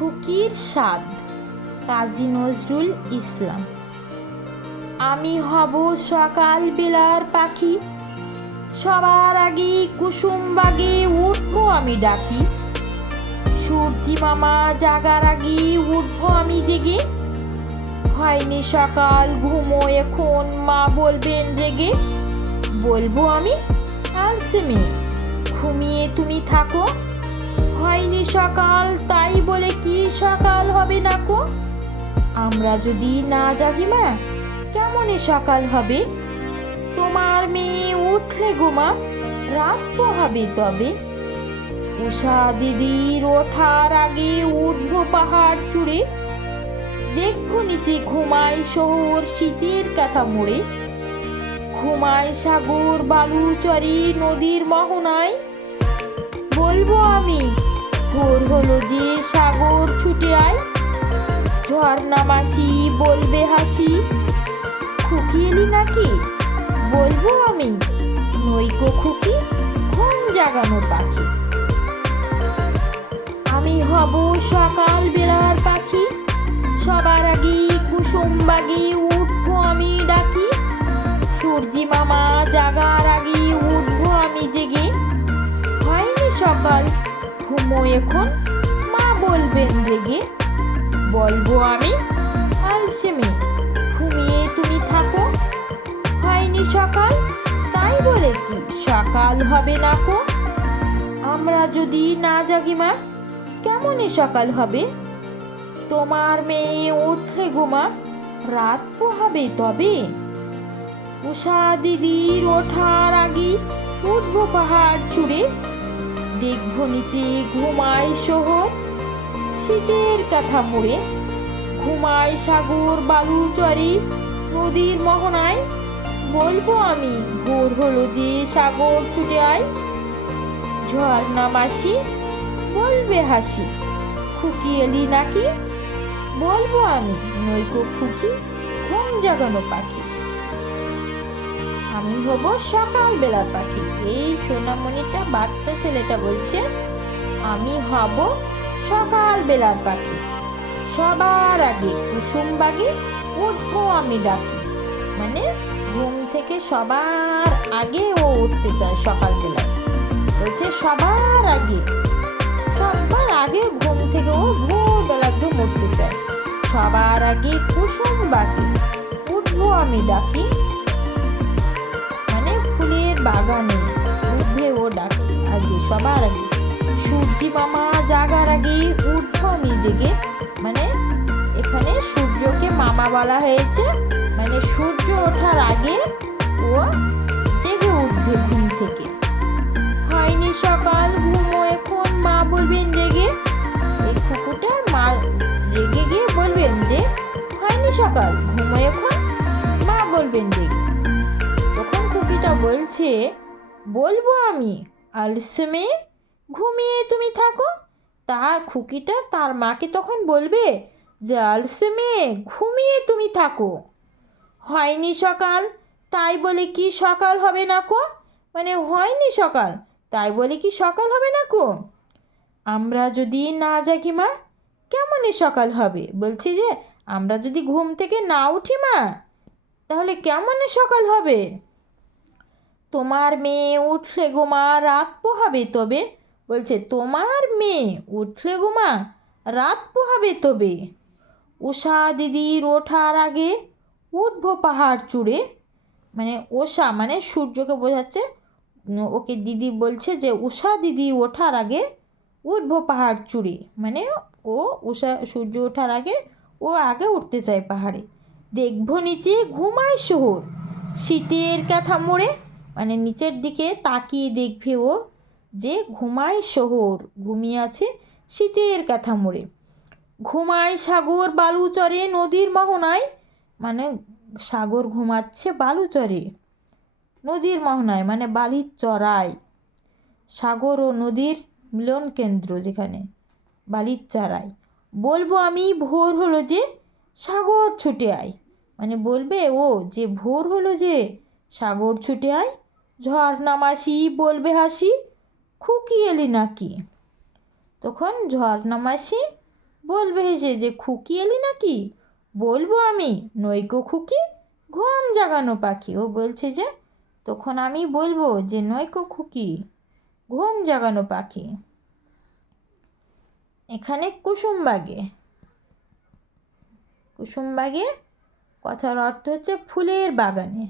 খুকির স্বাদ, কাজী নজরুল ইসলাম। আমি হব সকাল বেলার পাখি, সবার আগে কুসুম বাগে উঠবো আমি ডাকি। সূর্যি মামা জাগার আগে উঠবো আমি জেগে। হয়নি সকাল ঘুমো এখন, মা বলবেন রেগে। বলবো আমি আলসে মেয়ে, ঘুমিয়ে তুমি থাকো। হয়নি সকাল তাই বলে কি সকাল হবে না কো। আমরা যদি না জাগি মা, কেমনে সকাল হবে। তোমার মেয়ে উঠলে গোমা, রাত পোহাবে তবে। উষা দিদির ওঠার আগে উঠবো পাহাড় চূড়ে। দেখবো নিচে ঘুমায় শহর শীতের কাঁথা মুড়ে। ঘুমায় সাগর বালুচরি নদীর মোহনায়। বলবো আমি ভোর হলো যে সাগর ছুটে আয়। ঝর্ণা মাসি বলবে হাসি, খুকি এলি নাকি। বলবো আমি নইকো খুকি, ঘুম জাগানো পাখি। আমি হব সকাল বেলার পাখি, সবার আগে কুসুম বাগে উঠবো আমি ডাকি। সূর্যি মামা জাগার আগে উঠবো আমি জেগে। হয়নি সকাল ঘুমো এখন, মা বলবেন রেগে। বলবো আমি আলসে মেয়ে, ঘুমিয়ে তুমি থাকো। হয়নি সকাল তাই বলে কি সকাল হবে না কো। আমরা যদি না জাগি মা, কেমনে সকাল হবে। তোমার মেয়ে উঠলে গোমা, রাত পোহাবে তবে। উষা দিদির ওঠার আগে উঠবো পাহাড় চূড়ে। দেখবো নিচে ঘুমায় শহর শীতের কাঁথা মুড়ে। ঘুমায় সাগর বালুচরি নদীর মোহনায়। বলবো আমি ভোর হলো যে সাগর ছুটে আয়। ঝর্ণা মাসি বলবে হাসি, খুকি এলি নাকি। বলবো আমি নইকো খুকি, ঘুম জাগানো পাখি। আমি হব সকাল বেলার পাখি। এই সোনামণিটা বাচ্চা ছেলেটা বলছে আমি হব সকাল বেলার পাখি, সবার আগে কুসুম বাগে উঠবো আমি ডাকি। মানে ঘুম থেকে সবার আগে ও উঠতে চায় সকাল বেলায়। বলছে সবার আগে ঘুম থেকে ও ভোরবেলা একদম উঠতে চায়। সবার আগে কুসুম বাগে উঠবো আমি ডাকি। মানে ফুলের বাগানে উঠবে ও ডাকি আগে, সবার আগে। সূর্যি মামা জাগার আগে উঠবো আমি জেগে। মানে এখানে সূর্যকে মামা বলা হয়েছে, মানে সূর্য ওঠার আগে ও জেগে উঠবে ঘুম থেকে। হয়নি সকাল ঘুমো এখন, মা বলবেন রেগে। এই কুকুরটার মা রেগে গিয়ে বলবেন যে হয়নি সকাল ঘুমো এখন, মা বলবেন রেগে। তখন কুকিটা বলছে বলবো আমি আলসে মেয়ে, ঘুমিয়ে তুমি থাকো। তার খুকিটা তার মাকে তখন বলবে যে আলসে মেয়ে, ঘুমিয়ে তুমি থাকো। হয়নি সকাল তাই বলে কি সকাল হবে না কো। মানে হয়নি সকাল তাই বলে কি সকাল হবে না কো। আমরা যদি না জাগি মা, কেমনে সকাল হবে। বলছি যে আমরা যদি ঘুম থেকে না উঠি মা, তাহলে কেমনে সকাল হবে। তোমার মেয়ে উঠলে গোমা, রাত পোহাবে তবে। বলছে তোমার মেয়ে উঠলে গোমা, রাত পোহাবে তবে। উষা দিদির ওঠার আগে উঠবো পাহাড় চূড়ে। মানে উষা মানে সূর্যকে বোঝাচ্ছে, ওকে দিদি বলছে যে উষা দিদি ওঠার আগে উঠবো পাহাড় চূড়ে। মানে ও সূর্য ওঠার আগে ও আগে উঠতে চায় পাহাড়ে। দেখবো নিচে ঘুমায় শহর শীতের কাঁথা মোড়ে। মানে নিচের দিকে তাকিয়ে দেখবে ও যে ঘুমায় শহর, ঘুমিয়ে আছে শীতের কাঁথা মোড়ে। ঘুমায় সাগর বালুচরে নদীর মোহনায়। মানে সাগর ঘুমাচ্ছে বালুচরে নদীর মোহনায়, মানে বালির চড়ায়। সাগর ও নদীর মিলন কেন্দ্র যেখানে, বালির চারায়। বলবো আমি ভোর হলো যে সাগর ছুটে আয়। মানে বলবে ও যে ভোর হলো যে সাগর ছুটে আয়। ঝর্ণা মাসি বলবে হাসি, খুকি এলি নাকি। তখন ঝর্ণা মাসি বলবে হেসে যে খুকি এলি নাকি? বলবো আমি নইকো খুকি, ঘুম জাগানো পাখি। ও বলছে যে তখন আমি বলবো যে নইকো খুকি, ঘুম জাগানো পাখি। এখানে কুসুমবাগে, কুসুমবাগে কথার অর্থ হচ্ছে ফুলের বাগানে।